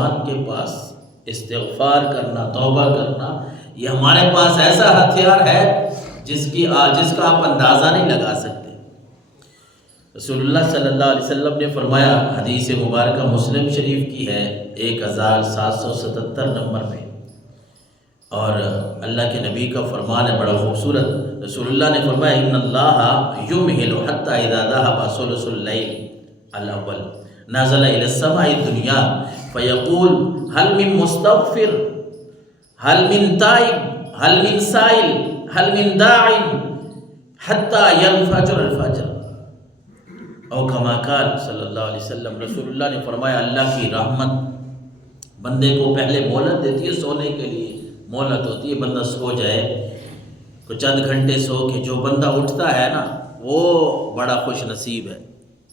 نوجوان کے پاس استغفار کرنا، توبہ کرنا، یہ ہمارے پاس ایسا ہتھیار ہے جس کا آپ اندازہ نہیں لگا سکتے۔ رسول اللہ صلی اللہ علیہ وسلم نے فرمایا، حدیث مبارکہ مسلم شریف کی ہے 1777 نمبر پہ، اور اللہ کے نبی کا فرمان ہے بڑا خوبصورت۔ رسول اللہ نے فرمایا ان اللہ یمہل حتی اذا ذهب ثلث اللیل الاول نزل الى السماء الدنیا فیقول هل من مستغفر هل من تائب هل من سائل هل من داع حتی ينفجر الفجر، او کما قال صلی اللہ علیہ وسلم۔ رسول اللہ نے فرمایا اللہ کی رحمت بندے کو پہلے مہلت دیتی ہے، سونے کے لیے مہلت ہوتی ہے، بندہ سو جائے تو چند گھنٹے سو کے جو بندہ اٹھتا ہے نا وہ بڑا خوش نصیب ہے،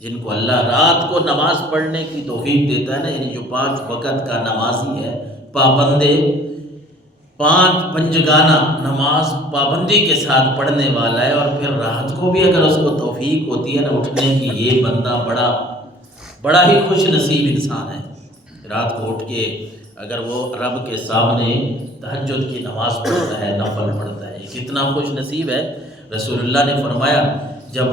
جن کو اللہ رات کو نماز پڑھنے کی توفیق دیتا ہے نا، یعنی جو 5 وقت کا نمازی ہے، پابندے 5 پنجگانہ نماز پابندی کے ساتھ پڑھنے والا ہے، اور پھر رات کو بھی اگر اس کو توفیق ہوتی ہے نا اٹھنے کی، یہ بندہ بڑا ہی خوش نصیب انسان ہے۔ رات کو اٹھ کے اگر وہ رب کے سامنے تہجد کی نماز پڑھتا ہے، نفل پڑھتا ہے، یہ کتنا خوش نصیب ہے۔ رسول اللہ نے فرمایا جب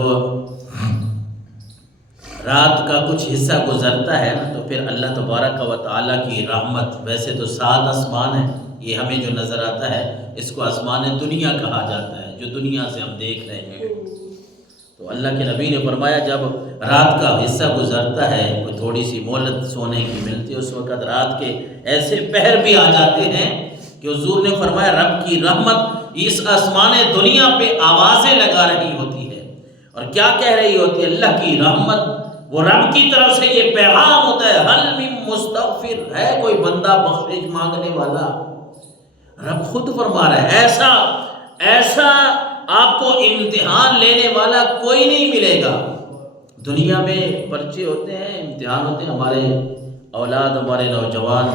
رات کا کچھ حصہ گزرتا ہے نا تو پھر اللہ تبارک و تعالیٰ کی رحمت، ویسے تو 7 آسمان ہیں، یہ ہمیں جو نظر آتا ہے اس کو آسمان دنیا کہا جاتا ہے، جو دنیا سے ہم دیکھ رہے ہیں۔ تو اللہ کے نبی نے فرمایا جب رات کا حصہ گزرتا ہے، کوئی تھوڑی سی مہلت سونے کی ملتی ہے، اس وقت رات کے ایسے پہر بھی آ جاتے ہیں کہ حضور نے فرمایا رب کی رحمت اس آسمان دنیا پہ آوازیں لگا رہی ہوتی ہے، اور کیا کہہ رہی ہوتی ہے؟ اللہ کی رحمت، وہ رب کی طرف سے یہ پیغام ہوتا ہے حل من مستغفر، ہے کوئی بندہ بخشش مانگنے والا؟ رب خود فرما رہا ہے ایسا آپ کو امتحان لینے والا کوئی نہیں ملے گا۔ دنیا میں پرچے ہوتے ہیں، امتحان ہوتے ہیں، ہمارے اولاد، ہمارے نوجوان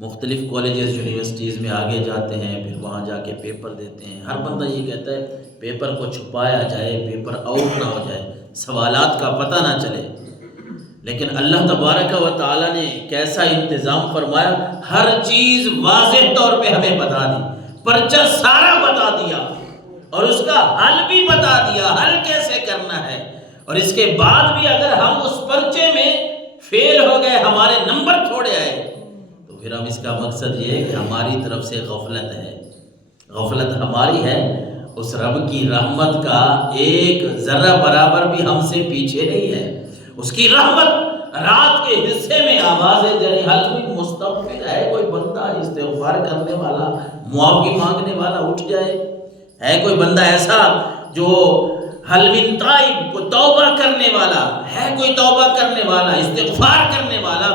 مختلف کالجز یونیورسٹیز میں آگے جاتے ہیں، پھر وہاں جا کے پیپر دیتے ہیں۔ ہر بندہ یہ کہتا ہے پیپر کو چھپایا جائے، پیپر آؤٹ نہ ہو جائے، سوالات کا پتہ نہ چلے، لیکن اللہ تبارک و تعالیٰ نے کیسا انتظام فرمایا، ہر چیز واضح طور پہ ہمیں بتا دی، پرچہ سارا بتا دیا، اور اس کا حل بھی بتا دیا، حل کیسے کرنا ہے، اور اس کے بعد بھی اگر ہم اس پرچے میں فیل ہو گئے، ہمارے نمبر تھوڑے آئے، تو پھر ہم اس کا مقصد یہ ہے کہ ہماری طرف سے غفلت ہماری ہے، اس رب کی رحمت کا ایک ذرہ برابر بھی ہم سے پیچھے نہیں ہے۔ اس کی رحمت رات کے حصے میں آوازیں دے رہی، حل من مستغفر، ہے کوئی بندہ استغفار کرنے والا، معافی مانگنے والا اٹھ جائے، ہے کوئی بندہ ایسا جو حل من تائب، کوئی توبہ کرنے والا، ہے کوئی توبہ کرنے والا، استغفار کرنے والا،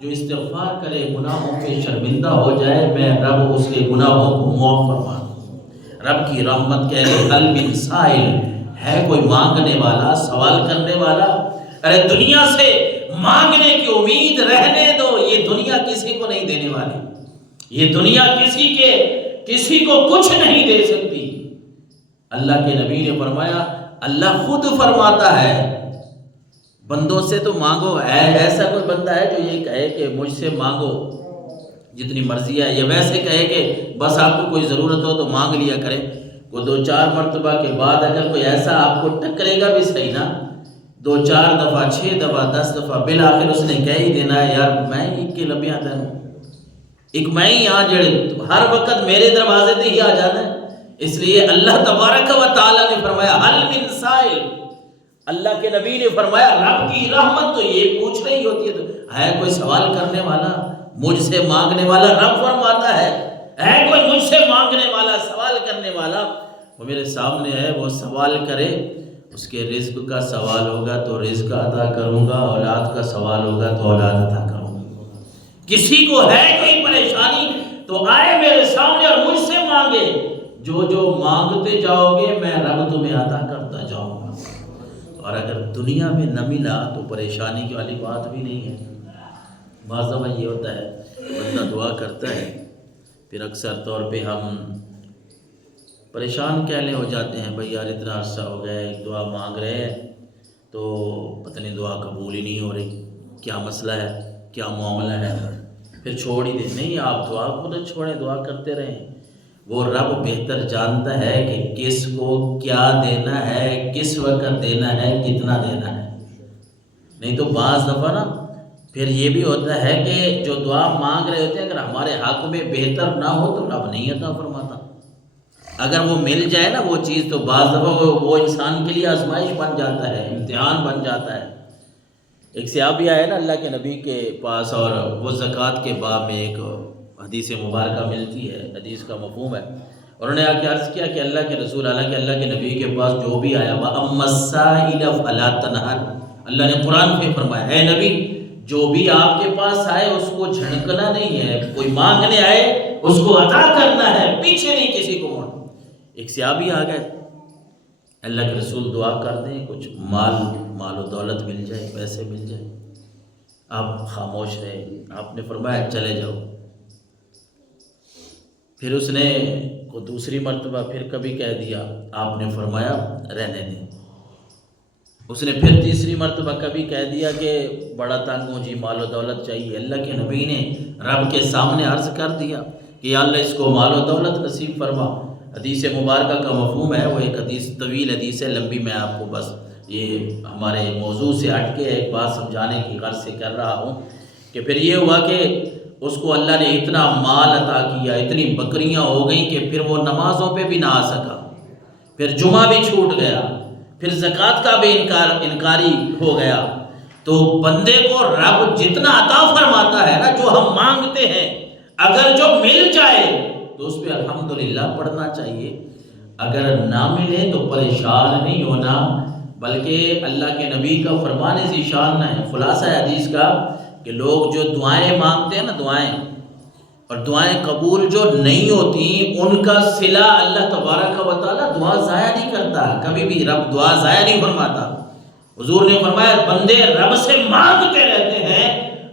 جو استغفار کرے، گناہوں پہ شرمندہ ہو جائے، میں رب اس کے گناہوں کو معاف فرما دوں۔ رب کی رحمت کہہ رہے حل من سائل، ہے کوئی مانگنے والا، سوال کرنے والا؟ ارے دنیا سے مانگنے کی امید رہنے دو، یہ دنیا کسی کو نہیں دینے والی، یہ دنیا کسی کو کچھ نہیں دے سکتی۔ اللہ کے نبی نے فرمایا، اللہ خود فرماتا ہے بندوں سے تو مانگو، ایسا کوئی بندہ ہے جو یہ کہے کہ مجھ سے مانگو جتنی مرضی ہے، یا ویسے کہے کہ بس آپ کو کوئی ضرورت ہو تو مانگ لیا کریں؟ وہ 2-4 مرتبہ کے بعد اگر کوئی ایسا آپ کو ٹکرے گا بھی صحیح نا، 2-4 دفعہ 6 دفعہ 10 دفعہ، بالآخر اس نے کہہ ہی دینا ہے یار میں ایک کے لبیاں تینوں، ایک میں ہی آ جڑے، ہر وقت میرے دروازے تے ہی آ جانا ہے۔ اس لیے اللہ تبارک و تعالیٰ نے فرمایا حل من سائل، اللہ کے نبی نے فرمایا رب کی رحمت تو یہ پوچھ رہی ہوتی ہے کوئی سوال کرنے والا، مجھ سے مانگنے والا؟ رب فرماتا ہے کوئی مجھ سے مانگنے والا، سوال کرنے والا؟ وہ میرے سامنے ہے، وہ سوال کرے، اس کے رزق کا سوال ہوگا تو رزق عطا کروں گا، اولاد کا سوال ہوگا تو اولاد عطا کروں گا۔ کسی کو ہے کوئی پریشانی تو آئے میرے سامنے اور مجھ سے مانگے، جو مانگتے جاؤ گے میں رب تمہیں عطا کرتا جاؤں گا۔ اور اگر دنیا میں نہ ملا تو پریشانی کی والی بات بھی نہیں ہے۔ بعض دفعہ یہ ہوتا ہے بندہ دعا کرتا ہے، پھر اکثر طور پہ ہم پریشان کہنے ہو جاتے ہیں، بھائی یار اتنا عرصہ ہو گیا ہے دعا مانگ رہے ہیں تو پتہ نہیں دعا قبول ہی نہیں ہو رہی، کیا مسئلہ ہے؟ کیا معاملہ ہے، پھر چھوڑ ہی دیں۔ نہیں، آپ دعا کو نہ چھوڑیں، دعا کرتے رہیں۔ وہ رب بہتر جانتا ہے کہ کس کو کیا دینا ہے، کس وقت دینا ہے، کتنا دینا ہے۔ نہیں تو بعض دفعہ نا پھر یہ بھی ہوتا ہے کہ جو دعا مانگ رہے ہوتے ہیں اگر ہمارے حق میں بہتر نہ ہو تو رب نہیں عطا فرماتا۔ اگر وہ مل جائے نا وہ چیز تو بعض دفعہ وہ انسان کے لیے آزمائش بن جاتا ہے، امتحان بن جاتا ہے۔ ایک صحابی آیا نا اللہ کے نبی کے پاس، اور وہ زکوٰۃ کے باب میں ایک حدیث مبارکہ ملتی ہے، حدیث کا مفہوم ہے۔ انہوں نے آ کے عرض کیا کہ اللہ کے رسول، حالانکہ اللہ کے نبی کے پاس جو بھی آیا وَأَمَّا السَّائِلَ فَلَا تَنْهَرْ، اللہ نے قرآن میں فرمایا اے نبی جو بھی آپ کے پاس آئے اس کو جھڑکنا نہیں ہے، کوئی مانگنے آئے اس کو عطا کرنا ہے، پیچھے نہیں کسی کو موڑنا۔ ایک صحابی آ گئے، اللہ کے رسول دعا کر دیں کچھ مال و دولت مل جائے، پیسے مل جائے۔ آپ خاموش رہے، آپ نے فرمایا چلے جاؤ۔ پھر اس نے کو دوسری مرتبہ پھر کبھی کہہ دیا، آپ نے فرمایا رہنے دیں۔ اس نے پھر تیسری مرتبہ کبھی کہہ دیا کہ بڑا تنگ ہوں جی، مال و دولت چاہیے۔ اللہ کے نبی نے رب کے سامنے عرض کر دیا کہ یا اللہ اس کو مال و دولت نصیب فرما۔ حدیث مبارکہ کا مفہوم ہے، وہ ایک حدیث طویل حدیث ہے، لمبی، میں آپ کو بس یہ ہمارے موضوع سے ہٹ کے ایک بات سمجھانے کی غرض سے کر رہا ہوں کہ پھر یہ ہوا کہ اس کو اللہ نے اتنا مال عطا کیا، اتنی بکریاں ہو گئیں کہ پھر وہ نمازوں پہ بھی نہ آ سکا، پھر جمعہ بھی چھوٹ گیا، پھر زکوٰۃ کا بھی انکاری ہو گیا۔ تو بندے کو رب جتنا عطا فرماتا ہے نا، جو ہم مانگتے ہیں اگر جو مل جائے تو اس پہ الحمدللہ پڑھنا چاہیے، اگر نہ ملے تو پریشان نہیں ہونا، بلکہ اللہ کے نبی کا فرمانے سے شان ہے۔ خلاصہ حدیث کا کہ لوگ جو دعائیں مانگتے ہیں نا، دعائیں اور دعائیں قبول جو نہیں ہوتی ان کا صلہ اللہ تبارک و تعالیٰ دعا ضائع نہیں کرتا، کبھی بھی رب دعا ضائع نہیں فرماتا۔ حضور نے فرمایا بندے رب سے مانگتے رہتے ہیں،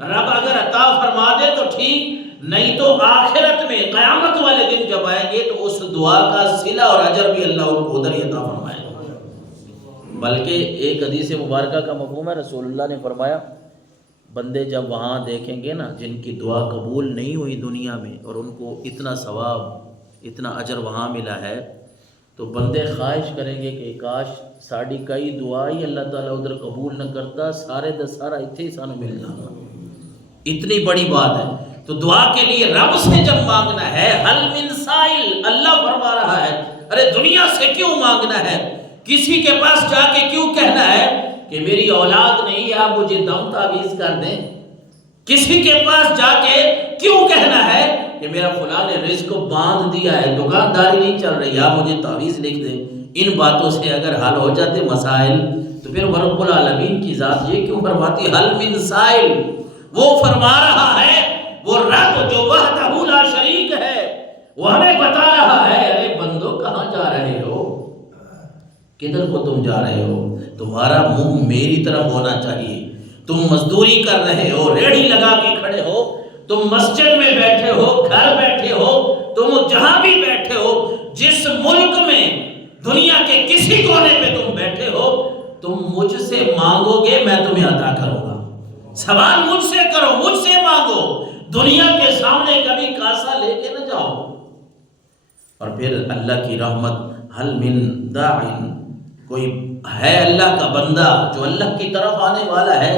رب اگر عطا فرما دے تو ٹھیک، نہیں تو آخرت میں قیامت والے دن جب آئیں گے تو اس دعا کا صلہ اور اجر بھی اللہ ان کو ادھر ہی عطا فرمائے گا۔ بلکہ ایک حدیث مبارکہ کا مفہوم ہے، رسول اللہ نے فرمایا بندے جب وہاں دیکھیں گے نا جن کی دعا قبول نہیں ہوئی دنیا میں اور ان کو اتنا ثواب، اتنا اجر وہاں ملا ہے، تو بندے خواہش کریں گے کہ کاش ساڑی کئی دعا ہی اللہ تعالیٰ ادھر قبول نہ کرتا، سارے دا سارا اتنے ہی سانو مل جاتا۔ اتنی بڑی بات ہے۔ تو دعا کے لیے رب سے جب مانگنا ہے، حل من سائل، اللہ فرما رہا ہے ارے دنیا سے کیوں مانگنا ہے، کسی کے پاس جا کے کیوں کہنا ہے کہ میری اولاد نہیں ہے آپ مجھے دم تعویذ کر دیں، کسی کے پاس جا کے کیوں کہنا ہے کہ میرا فلاں نے رزق کو باندھ دیا ہے، دکانداری نہیں چل رہی آپ مجھے تعویذ لکھ دیں۔ ان باتوں سے اگر حل ہو جاتے مسائل تو پھر رب العالمین کی ذات یہ کیوں فرماتی حل من سائل؟ وہ فرما رہا ہے، وہ رب جو وحدہ لا شریک ہے، وہ ہمیں بتا رہا ہے ارے بندو کہاں جا رہے ہو، کدھر کو تم جا رہے ہو، تمہارا منہ میری طرف ہونا چاہیے۔ تم مزدوری کر رہے ہو، ریڑھی لگا کے کھڑے ہو، تم مسجد میں بیٹھے ہو، گھر بیٹھے ہو، تم جہاں بھی بیٹھے ہو، جس ملک میں دنیا کے کسی کونے پہ تم بیٹھے ہو، تم مجھ سے مانگو گے میں تمہیں عطا کروں گا۔ سوال مجھ سے کرو، مجھ سے مانگو، دنیا کے سامنے کبھی کاسا لے کے نہ جاؤ۔ اور پھر اللہ کی رحمت، حل من داعٍ، کوئی ہے اللہ کا بندہ جو اللہ کی طرف آنے والا ہے،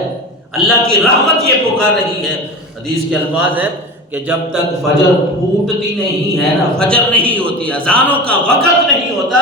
اللہ کی رحمت یہ پکار رہی ہے۔ حدیث کے الفاظ ہے کہ جب تک فجر پھوٹتی نہیں ہے نا، فجر نہیں ہوتی، اذانوں کا وقت نہیں ہوتا،